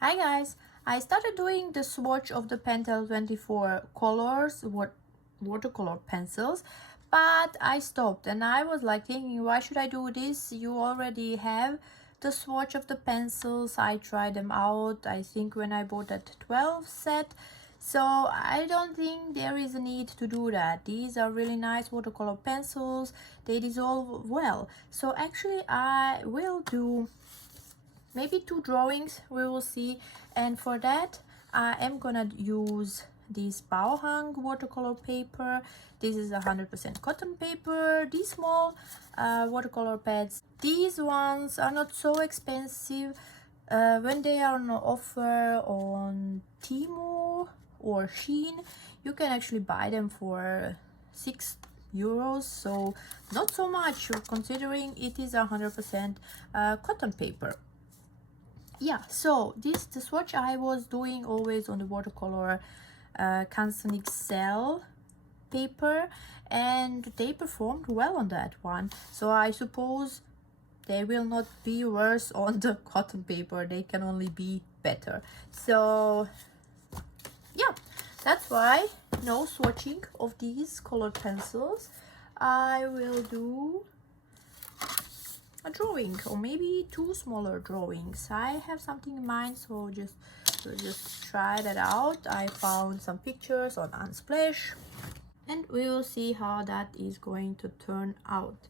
Hi guys, I started doing the swatch of the Pentel 24 colors watercolor pencils, but I stopped and I was like thinking, why should I do this? You already have the swatch of the pencils. I tried them out, I think when I bought that 12 set, so I don't think there is a need to do that. These are really nice watercolor pencils, they dissolve well. So actually I will do maybe 2 drawings, we will see. And for that I am gonna use this Bauhang watercolor paper. This is 100% cotton paper. These small watercolor pads, these ones are not so expensive. When they are on offer on Temu or Shein, you can actually buy them for €6, so not so much considering it is 100% cotton paper. Yeah, so the swatch I was doing always on the watercolor Canson XL paper, and they performed well on that one, so I suppose they will not be worse on the cotton paper. They can only be better. So yeah, that's why no swatching of these colored pencils. I will do a drawing, or maybe 2 smaller drawings. I have something in mind, so just try that out. I found some pictures on Unsplash and we will see how that is going to turn out.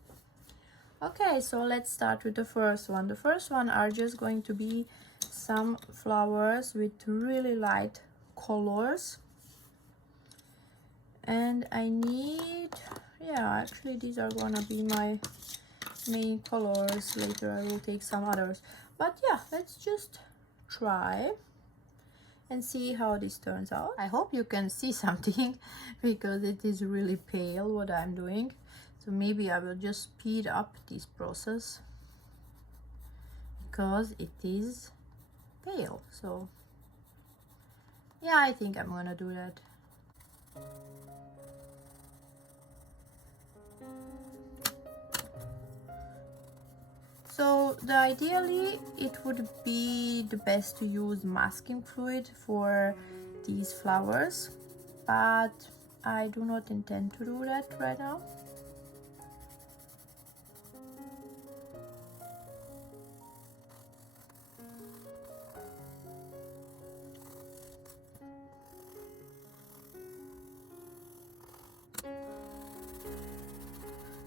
Okay, so let's start with the first one. The first one are just going to be some flowers with really light colors, and I need, yeah, actually these are gonna be my main colors. Later I will take some others, but yeah, let's just try and see how this turns out. I hope you can see something because it is really pale what I'm doing, so maybe I will just speed up this process because it is pale. So yeah, I think I'm gonna do that. So ideally it would be the best to use masking fluid for these flowers, but I do not intend to do that right now.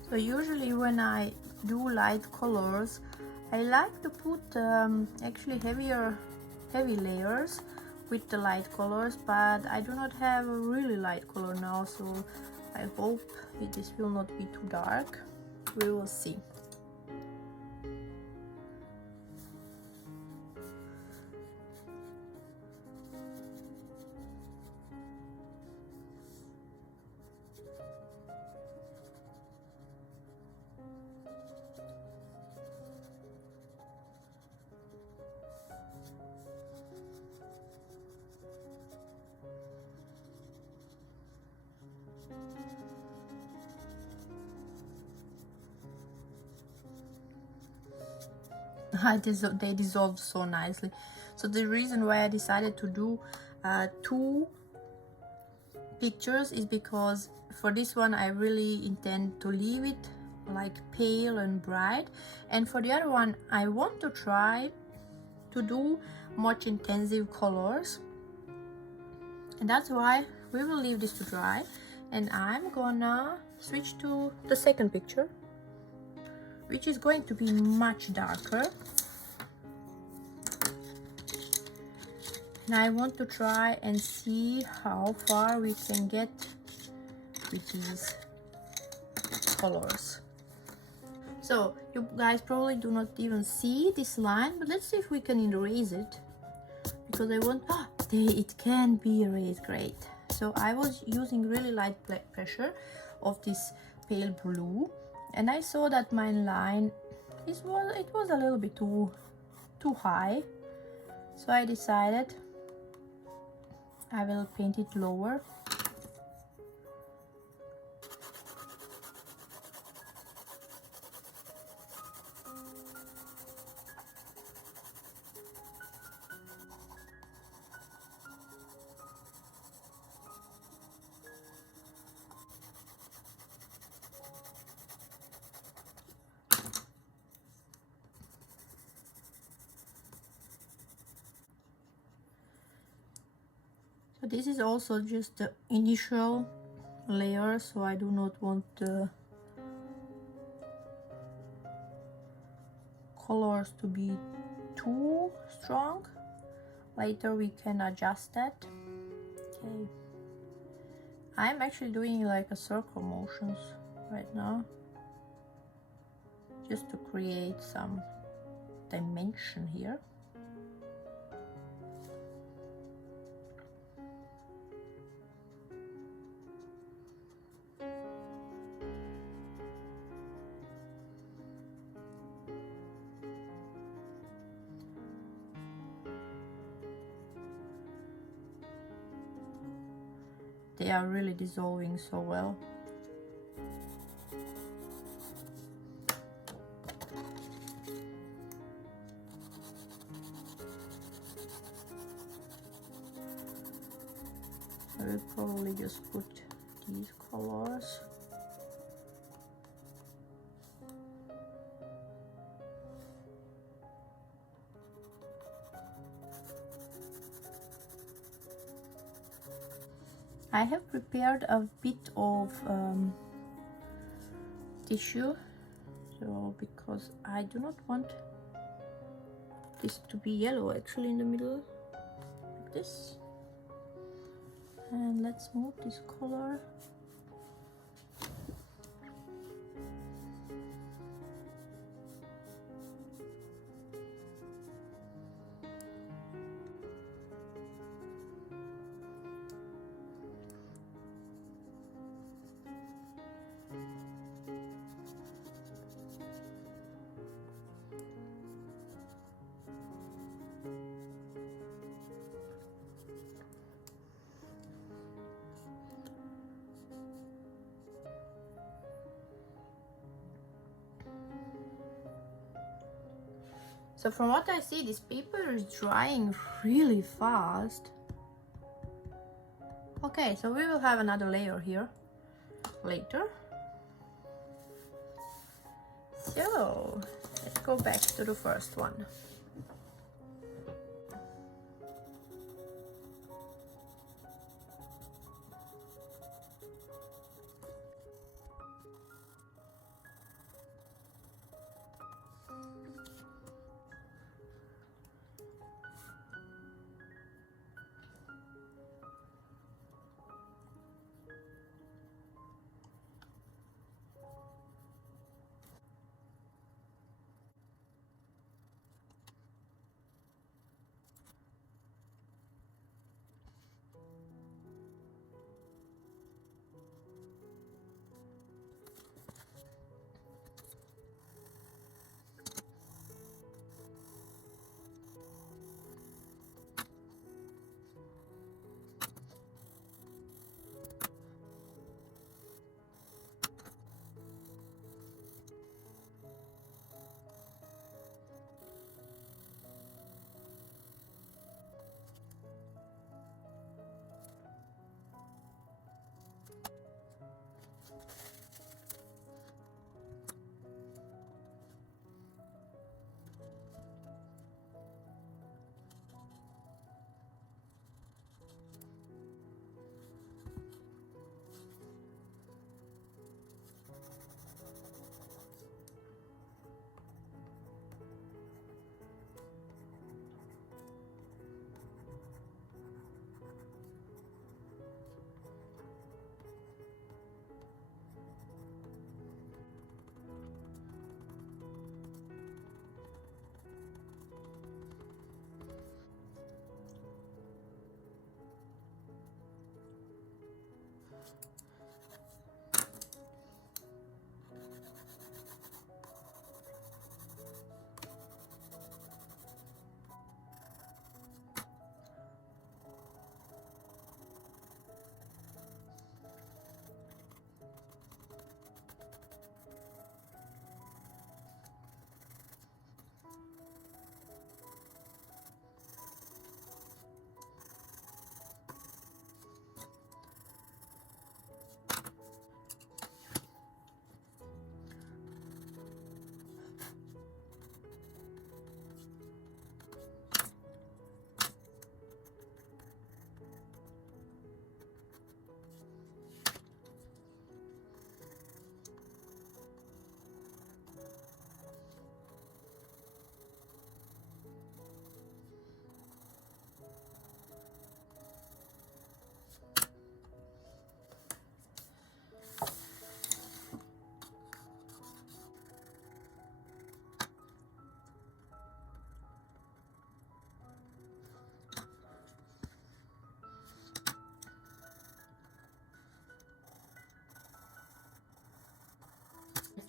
So usually when I do light colors, I like to put actually heavy layers with the light colors, but I do not have a really light color now, so I hope this will not be too dark. We will see. They dissolved so nicely. So the reason why I decided to do 2 pictures is because for this one I really intend to leave it like pale and bright, and for the other one I want to try to do much intensive colors, and that's why we will leave this to dry, and I'm gonna switch to the second picture, which is going to be much darker. And I want to try and see how far we can get with these colors. So you guys probably do not even see this line, but let's see if we can erase it, because I want, it can be erased. Great. So I was using really light pressure of this pale blue, and I saw that my line it was a little bit too high, so I decided I will paint it lower. But this is also just the initial layer, so I do not want the colors to be too strong. Later we can adjust that. Okay, I'm actually doing like a circle motions right now, just to create some dimension here. They are really dissolving so well. I will probably just put these colors. I have prepared a bit of tissue, so because I do not want this to be yellow actually in the middle, like this. And let's move this color. So from what I see, this paper is drying really fast. Okay, so we will have another layer here later. So let's go back to the first one.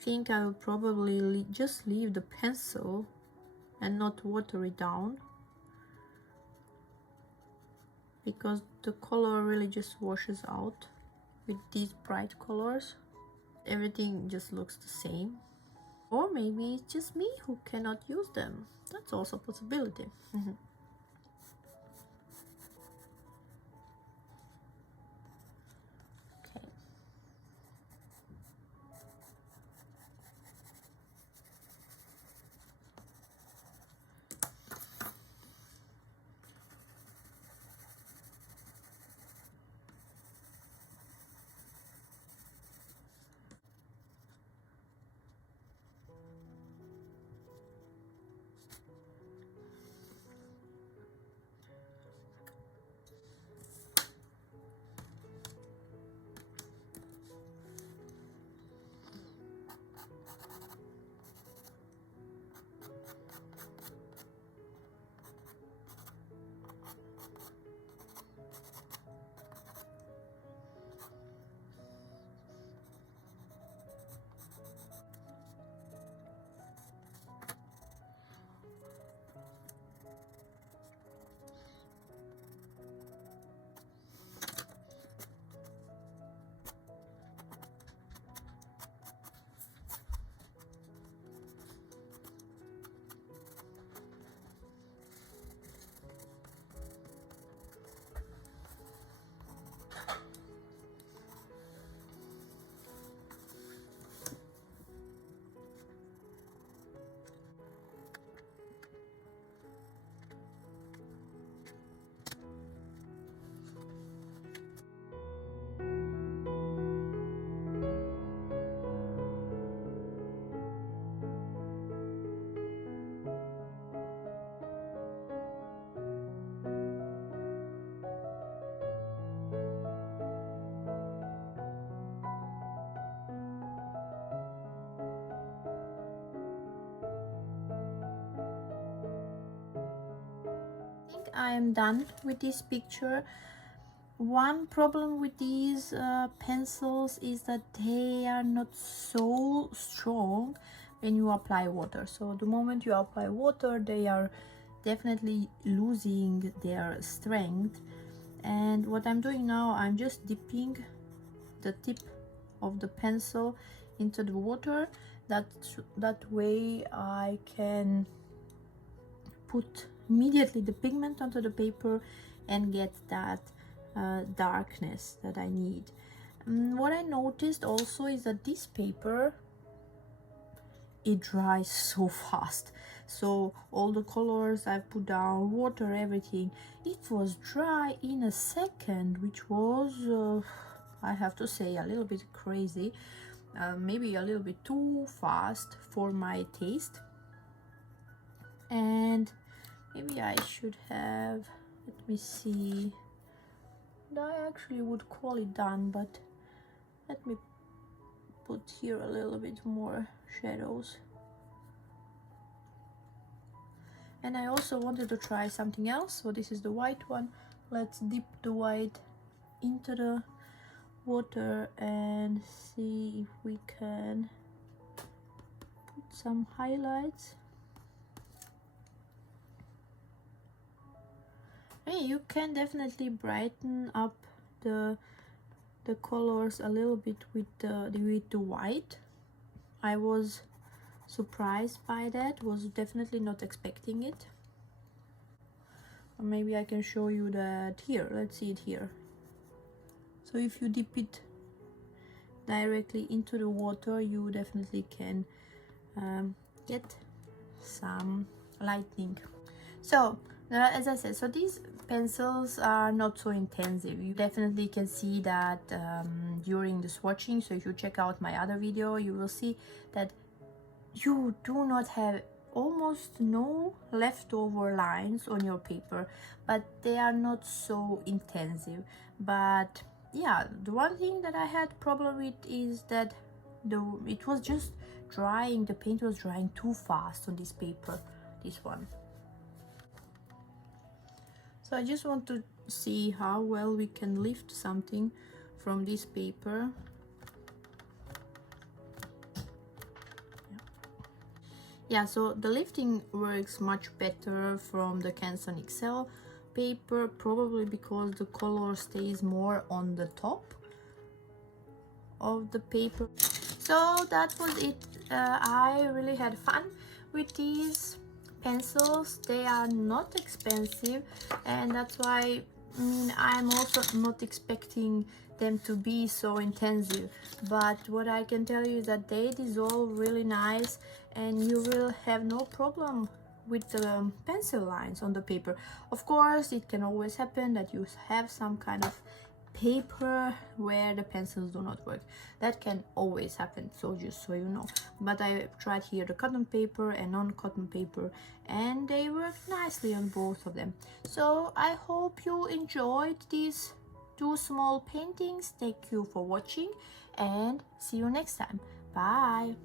think I will probably just leave the pencil and not water it down, because the color really just washes out with these bright colors. Everything just looks the same. Or maybe it's just me who cannot use them. That's also a possibility. Okay. I think I am done with this picture. One problem with these pencils is that they are not so strong when you apply water. So the moment you apply water, they are definitely losing their strength. And what I'm doing now, I'm just dipping the tip of the pencil into the water. That way I can put immediately the pigment onto the paper and get that darkness that I need. What I noticed also is that this paper, it dries so fast. So all the colors I've put down, water, everything, it was dry in a second, which was I have to say a little bit crazy, maybe a little bit too fast for my taste. And maybe I should have, let me see, I actually would call it done, but let me put here a little bit more shadows. And I also wanted to try something else, so this is the white one. Let's dip the white into the water and see if we can put some highlights. Hey, you can definitely brighten up the colors a little bit with the white. I was surprised by that, was definitely not expecting it. Or maybe I can show you that here. Let's see it here. So if you dip it directly into the water, you definitely can get some lightning. So as I said, so these pencils are not so intensive. You definitely can see that during the swatching. So if you check out my other video, you will see that you do not have almost no leftover lines on your paper, but they are not so intensive. But yeah, the one thing that I had problem with is that it was just drying, the paint was drying too fast on this paper, this one. So I just want to see how well we can lift something from this paper. Yeah, so the lifting works much better from the Canson XL paper, probably because the color stays more on the top of the paper. So that was it. I really had fun with these pencils. They are not expensive, and that's why I'm also not expecting them to be so intensive, but what I can tell you is that they dissolve really nice, and you will have no problem with the pencil lines on the paper. Of course, it can always happen that you have some kind of paper where the pencils do not work. That can always happen, so just so you know. But I tried here the cotton paper and non-cotton paper, and they work nicely on both of them. So I hope you enjoyed these two small paintings. Thank you for watching, and see you next time. Bye.